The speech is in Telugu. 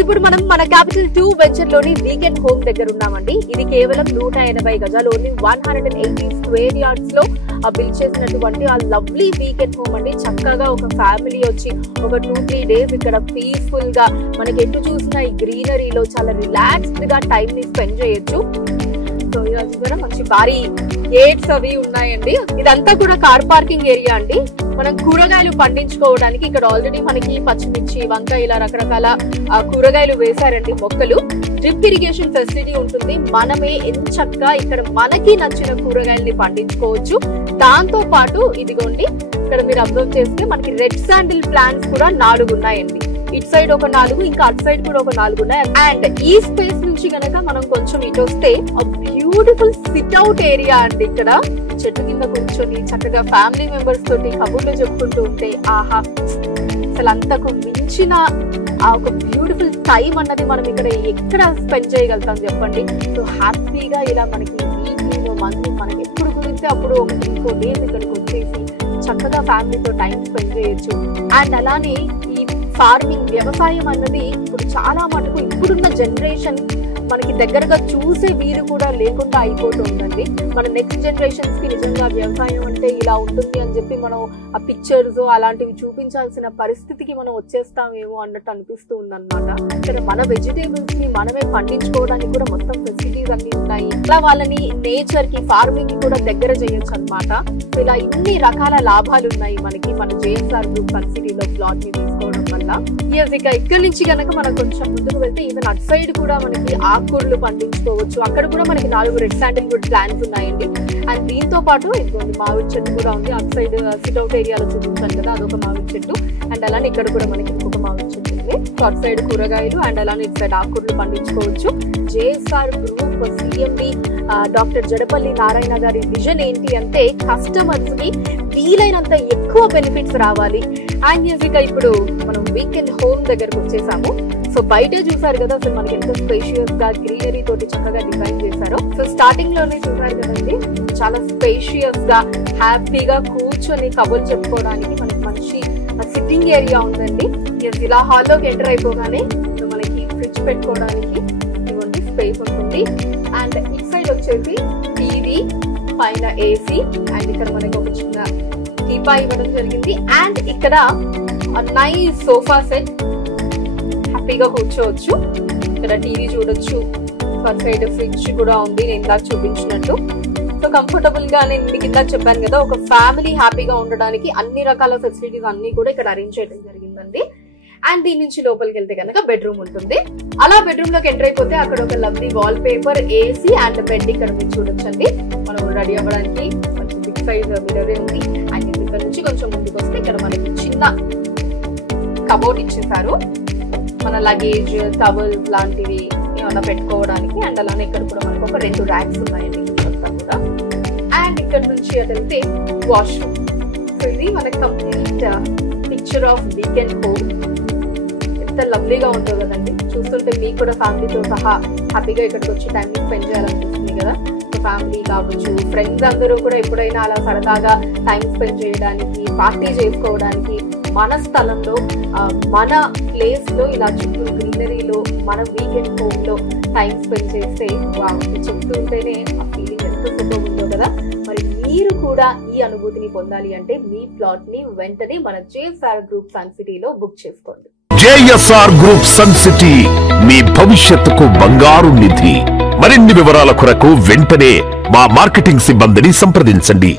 ఇప్పుడు మనం మన క్యాపిటల్ 2 వెంచర్ లోని వీకెండ్ హోమ్ దగ్గర ఉన్నామండి. ఇది కేవలం 180 గజాలు, ఓన్లీ 180 స్క్వేర్ యార్డ్స్ లో బిల్డ్ చేసినటువంటి ఆ లవ్లీ వీకెండ్ హోమ్ అండి. చక్కగా ఒక ఫ్యామిలీ వచ్చి ఒక 2-3 డేస్ ఇక్కడ పీస్ఫుల్ గా మనకి ఎటు చూసినా ఈ గ్రీనరీలో చాలా రిలాక్స్డ్ గా టైం ని స్పెండ్ చేయొచ్చు. సో ఇది కూడా మంచి భారీ గేట్స్ అవి ఉన్నాయండి. ఇదంతా కూడా కార్ పార్కింగ్ ఏరియా అండి. మనం కూరగాయలు పండించుకోవడానికి ఇక్కడ ఆల్రెడీ మనకి పచ్చిమిర్చి, వంకాయ ఇలా రకరకాల కూరగాయలు వేశారండి మొక్కలు. డ్రిప్ ఇరిగేషన్ ఫెసిలిటీ ఉంటుంది. మనమే ఎంచక్కా ఇక్కడ మనకి నచ్చిన కూరగాయల్ని పండించుకోవచ్చు. దాంతో పాటు ఇదిగోండి ఇక్కడ మీరు అబ్జర్వ్ చేస్తే మనకి రెడ్ శాండిల్ ప్లాంట్స్ కూడా 4 ఉన్నాయండి. ఇటు సైడ్ ఒక 4, ఇంకా అటు సైడ్ కూడా ఒక 4 ఉన్నాయి. అండ్ ఈ స్పేస్ నుంచి గనక మనం కొంచెం ఇటు వస్తే బ్యూటిఫుల్ సిట్ అవుట్ ఏరియా అండి. ఇక్కడ చెట్టు కింద కూర్చొని చక్కగా ఫ్యామిలీ మెంబర్స్ తోటి కబుర్లు చెప్పుకుంటూ ఉంటే ఆహా, అసలు అంతకు మించిన ఆ ఒక బ్యూటిఫుల్ టైం అన్నది మనం ఇక్కడ ఎక్కడ స్పెండ్ చేయగలుగుతాం చెప్పండి. సో హ్యాపీగా ఇలా మనకి వీక్లీ మంత్లీ మనకి ఎప్పుడు కుదిరితే అప్పుడు ఒక 3-4 డేస్ ఇక్కడికి వచ్చేసి చక్కగా ఫ్యామిలీతో టైం స్పెండ్ చేయొచ్చు. అండ్ అలానే ఈ ఫార్మింగ్ వ్యవసాయం అన్నది ఇప్పుడు చాలా మటుకు ఇప్పుడున్న జనరేషన్ మనకి దగ్గరగా చూసే వీరు కూడా లేకుండా అయిపోతుందండి. మన నెక్స్ట్ జనరేషన్స్ కి నిజంగా వ్యవసాయం అంటే ఇలా ఉంటుంది అని చెప్పి మనం ఆ పిక్చర్స్ అలాంటివి చూపించాల్సిన పరిస్థితికి మనం వచ్చేస్తామేమో అన్నట్టు అనిపిస్తూ ఉందన్నమాట. ఇక్కడ మన వెజిటేబుల్స్ ని మనమే పండించుకోవడానికి కూడా మొత్తం ఫెసిలిటీస్ అన్ని ఉన్నాయి. ఇలా వాళ్ళని నేచర్ కి ఫార్మింగ్ కి కూడా దగ్గర చేయొచ్చు అనమాట. ఇలా ఇన్ని రకాల లాభాలు ఉన్నాయి మనకి మన జేఎస్ఆర్ గ్రూప్ సన్ సిటీలో ప్లాట్ ని తీసుకోవడం వల్ల. ఇక ఇక్కడ నుంచి కనుక మనం కొంచెం ముందుకు వెళ్తే ఈవెన్ అటు సైడ్ కూడా మనకి ఆకుకూరలు పండించుకోవచ్చు. అక్కడ కూడా మనకి 4 రెడ్ శాండిల్ వుడ్ ప్లాంట్స్ ఉన్నాయండి. అండ్ దీంతో పాటు ఇదిగోండి మామిడి చెట్టు కూడా ఉంది. అటు సైడ్ సిట్అవుట్ ఏరియాలో చూపించాను కదా, అదొక మామిడి చెట్టు. అండ్ అలానే ఇక్కడ కూడా మనకి ఇంకొక మామిడి చెట్టు ఉంది. అటు సైడ్ కూరగాయలు అండ్ అలానే ఇటు సైడ్ ఆకుకూరలు పండించుకోవచ్చు. JSR group CMD doctor Jadapalli Narayana గారి విజన్ ఏంటి అంటే కస్టమర్స్ కి వీలైనంత ఎక్కువ బెనిఫిట్స్ రావాలి. అండ్ ఇక ఇప్పుడు మనం వీకెండ్ హోమ్ దగ్గరకు వచ్చేసాము. సో బయటే చూసారు కదా అసలు మనకి ఎంత స్పేషియస్ గా గ్రీనరీ తోటి చక్కగా డిజైన్ చేశారు. సో స్టార్టింగ్ లోనే చూసారు కదండి, చాలా స్పేషియస్ గా హ్యాపీగా కూర్చొని కబుర్లు చెప్పుకోవడానికి మనకి మంచి సిట్టింగ్ ఏరియా ఉందండి. ఇలా హాల్లోకి ఎంటర్ అయిపోగానే మనకి ఫ్రిడ్జ్ పెట్టుకోవడానికి ఇవ్వండి స్పేస్ ఉంటుంది. అండ్ ఇటు సైడ్ వచ్చేసి టీవీ, పైన ఏసీ, అండ్ ఇక్కడ మనకి ఒక చిన్న టీపా ఇవ్వడం జరిగింది. అండ్ ఇక్కడ నైస్ సోఫా సెట్, హ్యాపీగా కూర్చోవచ్చు. ఇక్కడ టీవీ చూడొచ్చు. ఫర్ సైడ్ ఫ్రిడ్జ్ కూడా ఉంది నేను ఇందాక చూపించినట్టు. సో కంఫర్టబుల్ గా నేను మీకు ఇందాక చెప్పాను కదా, ఒక ఫ్యామిలీ హ్యాపీగా ఉండడానికి అన్ని రకాల ఫెసిలిటీస్ అన్ని కూడా ఇక్కడ అరేంజ్ చేయడం జరిగిందండి. అండ్ దీని నుంచి లోపలికి వెళ్తే కనుక బెడ్రూమ్ ఉంటుంది. అలా బెడ్రూమ్ లోకి ఎంటర్ అయిపోతే అక్కడ ఒక lovely wall paper, AC and bed ఇక్కడ మీరు చూడొచ్చండి. మనం రెడీ అవ్వడానికి కొంచెం బిగ్ సైజ్ మిర్రర్ ఉంది. అండ్ ఇక్కడ నుంచి కొంచెం ముందుకు వస్తే ఇక్కడ మనకి చిన్న కబోర్డ్ ఇచ్చేసారు, మన లగేజ్, టవల్స్ లాంటివి ఏమన్నా పెట్టుకోవడానికి. అండ్ అలానే ఇక్కడ కూడా మనకు ఒక 2 ర్యాక్స్ ఉన్నాయండి ఇదంతా కూడా. అండ్ ఇక్కడ నుంచి అదైతే వాష్రూమ్. సో ఇది మనకి complete picture of weekend home. ఎంత లవ్లీగా ఉంటుందో కదండి, చూస్తుంటే మీకు కూడా ఫ్యామిలీతో సహా హ్యాపీగా ఇక్కడికి వచ్చి టైం స్పెండ్ చేయాలనిపిస్తుంది కదా. సో ఫ్యామిలీ కావచ్చు, ఫ్రెండ్స్ అందరూ కూడా ఎప్పుడైనా అలా సరదాగా టైం స్పెండ్ చేయడానికి, పార్టీ చేసుకోవడానికి మన స్థలంలో మన ప్లేస్ లో ఇలా చుట్టూ గ్రీనరీలో మన వీకెండ్ హోమ్ లో టైం స్పెండ్ చేస్తే చెప్తూ ఉంటేనే ఆ ఫీలింగ్ ఎంత సూపర్ ఉందో కదా. మరి మీరు కూడా ఈ అనుభూతిని పొందాలి అంటే మీ ప్లాట్ ని వెంటనే మన జేఎస్ఆర్ గ్రూప్ సన్ సిటీలో బుక్ చేసుకోండి. జేఎస్ఆర్ గ్రూప్ సన్ సిటీ మీ భవిష్యత్తుకు బంగారు నిధి. మరిన్ని వివరాల కొరకు వెంటనే మా మార్కెటింగ్ సిబ్బందిని సంప్రదించండి.